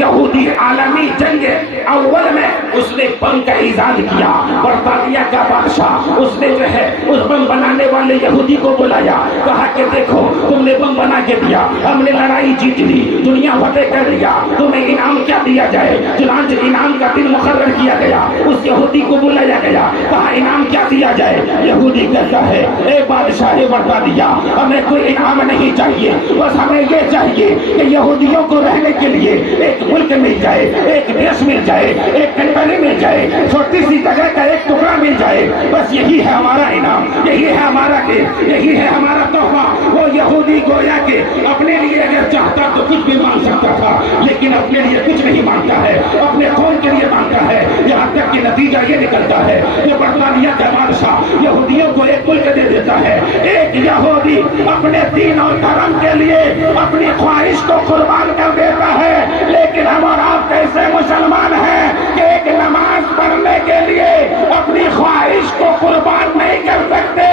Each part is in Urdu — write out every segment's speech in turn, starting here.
یہودی عالمی جنگ اول میں اس نے بم کا ایجاد کیا، برطانیہ کا بادشاہ اس نے جو ہے اس بم بنانے والے یہودی کو بلایا، کہا کہ دیکھو تم نے بم بنا کے دیا، ہم نے لڑائی جیت لی، دنیا فتح کر لیا، تمہیں انعام کیا دیا جائے؟ چنانچہ انعام کا دن مقرر کیا گیا، اس یہودی کو بلایا گیا، کہا انعام کیا دیا جائے؟ یہودی کہتا ہے اے بادشاہ برطانیہ، ہمیں کوئی انعام نہیں چاہیے، بس ہمیں یہ چاہیے کہ یہودیوں کو رہنے کے لیے ایک ملک مل جائے، ایک دیش مل جائے، ایک کنٹری مل جائے، چھوٹی سی جگہ کا ایک ٹکڑا مل جائے، بس یہی ہے ہمارا انعام، یہی ہے ہمارا گفٹ، یہی ہے ہمارا تحفہ۔ وہ یہودی گویا کہ اپنے لیے اگر چاہتا تو کچھ بھی مانگ سکتا تھا، لیکن اپنے لیے کچھ نہیں مانگتا ہے، اپنے قوم کے لیے مانگتا ہے۔ یہاں تک کہ نتیجہ یہ نکلتا ہے کہ برطانیہ کا بادشاہ یہودیوں کو ایک ملک دے دیتا ہے، ایک یہودی اپنے دین اور دھرم کے لیے اپنی خواہش کو قربان کر دیتا ہے، لیکن ہم اور آپ کیسے مسلمان ہیں کہ ایک نماز پڑھنے کے لیے اپنی خواہش کو قربان نہیں کر سکتے،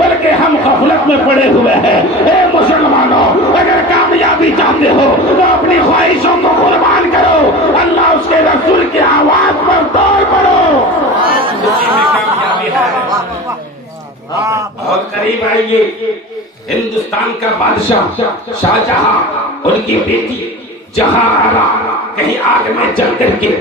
بلکہ ہم غفلت میں پڑے ہوئے ہیں۔ اے مسلمانوں، اگر کامیابی چاہتے ہو تو اپنی خواہشوں کو قربان کرو، اللہ اس کے رسول کی آواز پر دوڑ پڑو۔ بہت قریب آئیے، ہندوستان کا بادشاہ شاہجہاں، ان کی بیٹی جہاں آرا کہیں آگ میں جل کر کے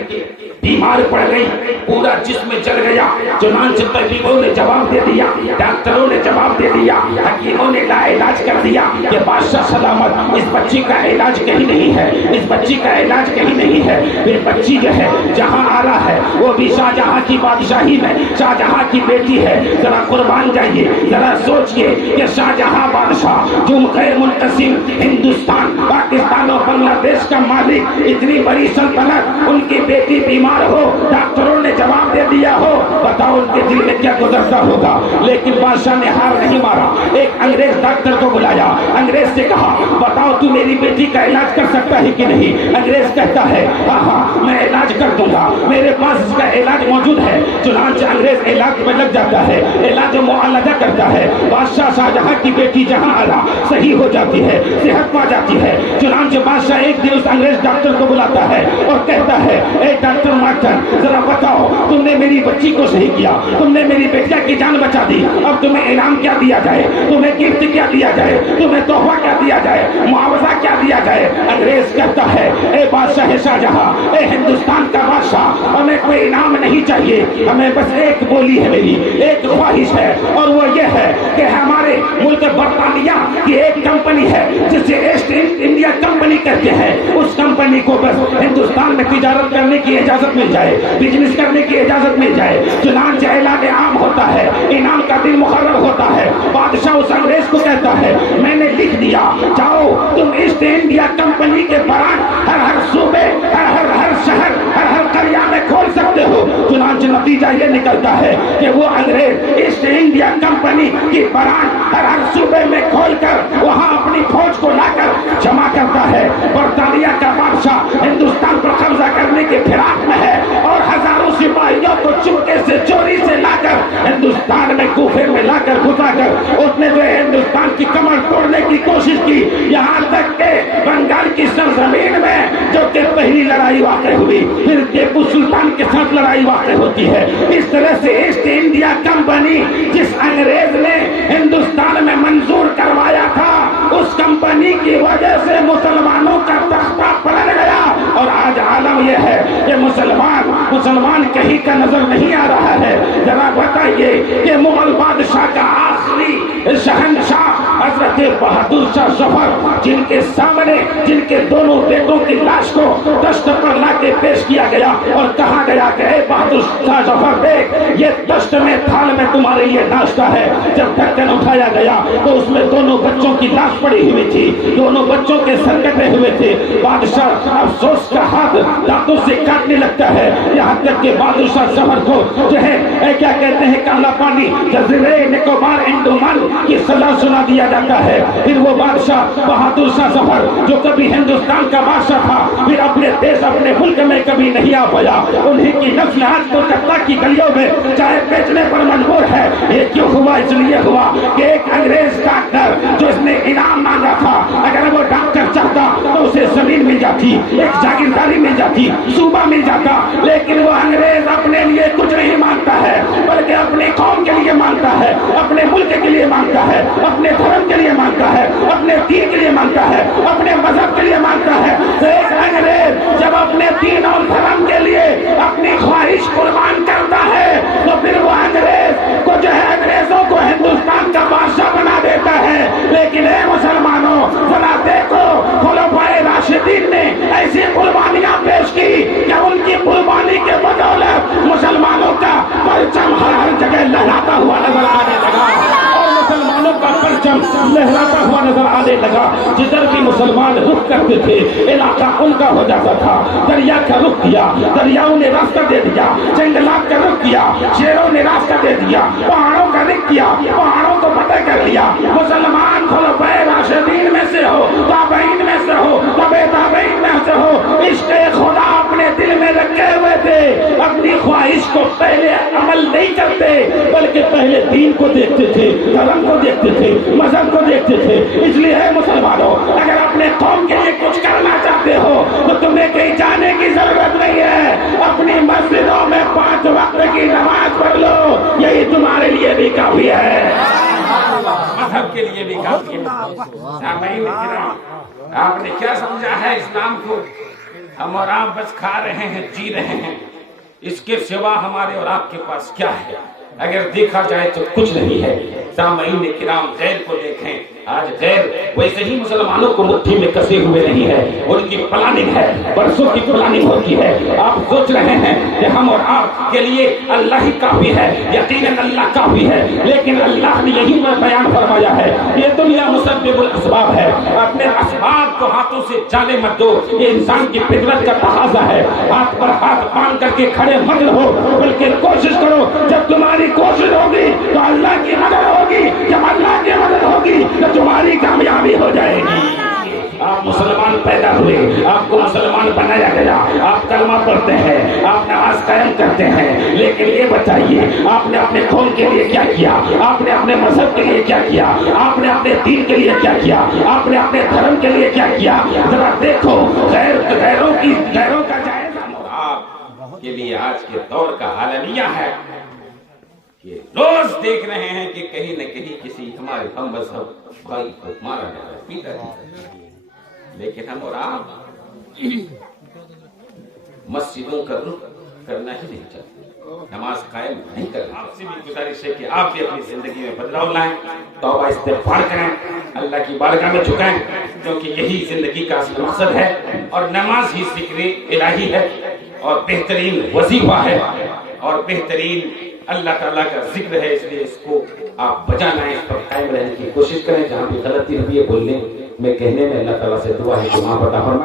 بیمار پڑ گئی، پورا جسم جل گیا۔ چنانچہ طبیبوں نے جواب دے دیا، ڈاکٹروں نے جواب دے دیا، حکیموں نے لا علاج کر دیا کہ بادشاہ سلامت، اس بچی کا علاج کہیں نہیں ہے، اس بچی کا علاج کہیں نہیں ہے۔ پھر بچی جو ہے جہاں آرا ہے، وہ بھی شاہجہاں کی بادشاہی میں شاہجہاں کی بیٹی ہے۔ ذرا قربان جائیے، ذرا سوچئے کہ شاہجہاں بادشاہ جو غیر منقسم ہندوستان، پاکستان اور بنگلہ دیش کا مالک، اتنی بڑی سلطنت، ان کی بیٹی بیمار ہو، ڈاکٹروں نے جواب دے دیا ہو، بتاؤ ان کے دل میں کیا گزرتا ہوگا۔ لیکن بادشاہ نے ہار نہیں مارا، ایک انگریز ڈاکٹر کو بلایا، انگریز سے کہا بتاؤ تو میری بیٹی کا علاج کر سکتا ہے کہ نہیں؟ انگریز کہتا ہے ہاں ہاں میں علاج کر دوں گا، میرے پاس اس کا علاج موجود ہے۔ چنانچہ انگریز علاج میں لگ جاتا ہے، علاج و معالجہ کرتا ہے، بادشاہ شاہجہاں کی بیٹی جہاں آرا صحیح ہو جاتی ہے، صحت پا جاتی ہے۔ چنانچہ بادشاہ ایک دن اس انگریز ڈاکٹر کو بلاتا ہے اور کہتا ہے اے ڈاکٹر ماسٹر، ذرا بتاؤ تم نے میری بچی کو صحیح کیا، تم نے میری بیٹیا کی جان بچا دی، اب تمہیں انعام کیا دیا جائے؟ تمہیں گفٹ کیا دیا جائے؟ تمہیں تحفہ کیا دیا جائے؟ معاوضہ کیا دیا جائے؟ انگریز کہتا ہے اے بادشاہ شاہجہاں، اے ہندوستان کا بادشاہ، ہمیں کوئی انعام نہیں چاہیے، ہمیں بس ایک بولی ہے، میری ایک خواہش ہے، اور وہ یہ ہے کہ ہمارے ملک برطانیہ کی ایک کمپنی ہے جسے ایسٹ انڈیا کمپنی کہتے ہیں، اس کمپنی کو بس ہندوستان میں تجارت کرنے کی اجازت مل جائے، بزنس کرنے کی اجازت مل جائے۔ چنانچہ اعلان عام ہوتا ہے، انعام کا دن مقرر ہوتا ہے، بادشاہ اس انگریز کو کہتا ہے میں نے لکھ دیا، جاؤ تم ایسٹ انڈیا کمپنی کے برانڈ ہر صوبے، ہر شہر، ہر قریہ میں کھول سکتے ہو۔ چنانچہ نتیجہ یہ نکلتا ہے کہ وہ انگریز ایسٹ انڈیا کمپنی کی برانڈ ہر صوبے میں کھول کر وہاں اپنی فوج کو لا کر جمع کرتا ہے۔ برطانیہ کا بادشاہ ہندوستان پر قبضہ کرنے کے فراق میں ہے اور ہزاروں سپاہیوں کو چپکے سے چوری سے لا کر ہندوستان میں کوفے میں لا کر گھسا کر اس نے جو ہندوستان کی کمر توڑنے کی کوشش کی، یہاں تک کہ بنگال کی سرزمین میں جو کہ پہلی لڑائی واقع ہوئی، پھر ٹیپو سلطان کے ساتھ لڑائی واقع ہوتی ہے۔ اس طرح سے ایسٹ انڈیا کمپنی جس انگریز نے ہندوستان میں منظور کروایا تھا، اس کمپنی کی وجہ سے مسلمانوں کا تختہ پلٹ گیا، اور آج عالم یہ ہے کہ مسلمان کہیں کا نظر نہیں آ رہا ہے۔ ذرا بتائیے کہ مغل بادشاہ کا آخری شہنشاہ حضرت بہادر شاہ ظفر، جن کے سامنے جن کے دونوں بیٹوں کی لاش کو دشت پر لا کے پیش کیا گیا اور کہا گیا کہ اے بہادر شاہ ظفر دیکھ، یہ دشت میں تھال میں تمہارے لیے ناشتہ ہے۔ جب ڈھکن اٹھایا گیا تو اس میں دونوں بچوں کی لاش پڑی ہوئی تھی، دونوں بچوں کے سر کٹے ہوئے تھے۔ بادشاہ افسوس کا ہاتھ دانتوں سے کاٹنے لگتا ہے، یہاں تک کہ بہادر شاہ ظفر کو جو ہے کیا کہتے ہیں کالا پانی جزیرے نکوبار انڈمان کی سزا سنا دیا جاتا ہے۔ پھر وہ بادشاہ بہادر شاہ ظفر جو کبھی ہندوستان کا بادشاہ تھا، پھر اپنے دیش اپنے ملک میں کبھی نہیں آ پایا۔ انہیں کی نسل آج کلکتہ کی گلیوں میں چائے بیچنے پر مجبور ہے۔ یہ کیوں ہوا؟ اس لیے ہوا کہ ایک انگریز ڈاکٹر جو اس نے انعام مانگا تھا، اگر وہ ڈاکٹر چاہتا تو اسے زمین مل جاتی, ایک جاگیرداری مل جاتی, صوبہ مل جاتا, لیکن وہ انگریز اپنے لیے کچھ نہیں مانگتا ہے بلکہ اپنی قوم کے لیے مانگتا ہے, اپنے ملک کے لیے مانگتا ہے, اپنے دھرم کے لیے مانگتا ہے, اپنے دین کے لیے مانگتا ہے, اپنے مذہب کے لیے مانگتا ہے. ایک انگریز جب اپنے دین اور دھرم کے لیے اپنی خواہش قربان کرتا ہے تو پھر وہ انگریز کو جو ہے انگریزوں کو ہندوستان کا بادشاہ بنا دیتا ہے. لیکن اے مسلمانوں ذرا دیکھو, خلفائے راشدین نے ایسی قربانیاں پیش کی کہ ان کی قربانی کے بدولت مسلمانوں کا پرچم ہر جگہ لہراتا ہوا نظر آنے لگا, اور مسلمانوں کا پرچم لہراتا ہوا نظر آنے لگا. جدھر بھی مسلمان رخ کرتے تھے علاقہ ان کا ہو جاتا تھا. دریا کا رخ کیا, دریاؤں نے راستہ دے دیا. جنگلات کا رخ کیا, شیروں نے راستہ دے دیا. پہاڑوں کا رخ کیا, پہاڑوں کو فتح کر لیا. مسلمان خلفائے راشدین میں سے ہو, تابعین میں سے ہو, تبع تابعین میں سے ہو, عشق خدا اپنے دل میں رکھے ہوئے تھے. اپنی خواہش کو پہلے عمل نہیں کرتے بلکہ پہلے دین کو دیکھتے تھے, دھرم کو دیکھتے تھے, مذہب کو دیکھتے تھے. اس لیے ہے مسلمانوں, اگر اپنے قوم کے لیے کچھ کرنا چاہتے ہو تو تمہیں کہیں جانے کی ضرورت نہیں ہے. اپنی مسجدوں میں 5 وقت کی نماز پڑھ لو, یہی تمہارے لیے بھی کافی ہے, مذہب کے لیے بھی کافی ہے. آپ نے کیا سمجھا ہے اسلام کو؟ ہم اور آپ بس کھا رہے ہیں, جی رہے ہیں, اس کے سوا ہمارے اور آپ کے پاس کیا ہے؟ اگر دیکھا جائے تو کچھ نہیں ہے. سامعین کرام غیر کو دیکھیں, آج غیر ویسے ہی مسلمانوں کو مٹھی میں کسے ہوئے نہیں ہے, ان کی پلاننگ ہے, برسوں کی پلاننگ ہوتی ہے. آپ سوچ رہے ہیں کہ ہم اور آپ کے لیے اللہ ہی کافی ہے, یقیناً اللہ کافی ہے, لیکن اللہ نے یہی بیان فرمایا ہے یہ دنیا مسبب الاسباب ہے. اپنے اسباب کو ہاتھوں سے جانے مت دو, یہ انسان کی فطرت کا تقاضا ہے. ہاتھ پر ہاتھ باندھ کر کے کھڑے مت رہو بلکہ کوشش کرو. جب تمہاری کوشش ہوگی تو اللہ کی مدد ہوگی, جب اللہ کی مدد ہوگی تو تمہاری کامیابی ہو جائے گی. آپ مسلمان پیدا ہوئے, آپ کو مسلمان بنایا گیا, آپ کلمہ پڑھتے ہیں, آپ نماز قائم کرتے ہیں, لیکن یہ بتائیے آپ نے اپنے قوم کے لیے کیا کیا, آپ نے اپنے مذہب کے لیے کیا کیا, آپ نے اپنے دین کے لیے کیا کیا, آپ نے اپنے دھرم کے لیے کیا کیا؟ ذرا دیکھو, غیروں کا جائزہ آپ کے لیے آج کے دور کا عالمیہ ہے کہ روز دیکھ رہے ہیں کہ کہیں نہ کہیں کسی ہمارے ہم مذہب بھائی کو مارا جا رہا ہے, پیٹا جا رہا ہے. لیکن ہم اور آپ مسجدوں کا رخ کرنا ہی نہیں چاہتے, نماز قائم نہیں کرنا. آپ سے بھی گزارش ہے کہ آپ بھی اپنی زندگی میں بدلاؤ لائیں, توبہ استغفار کریں, اللہ کی بارگاہ میں جھکائیں, کیونکہ یہی زندگی کا اصل مقصد ہے. اور نماز ہی ذکر الہی ہے اور بہترین وظیفہ ہے اور بہترین اللہ تعالیٰ کا ذکر ہے. اس لیے اس کو آپ بجا لائیں, اس پر قائم رہنے کی کوشش کریں. جہاں بھی غلطی ہوئی ہے بولنے میں, کہنے میں, اللہ تعالیٰ سے دعا ہے کہ معاف عطا فرمائے.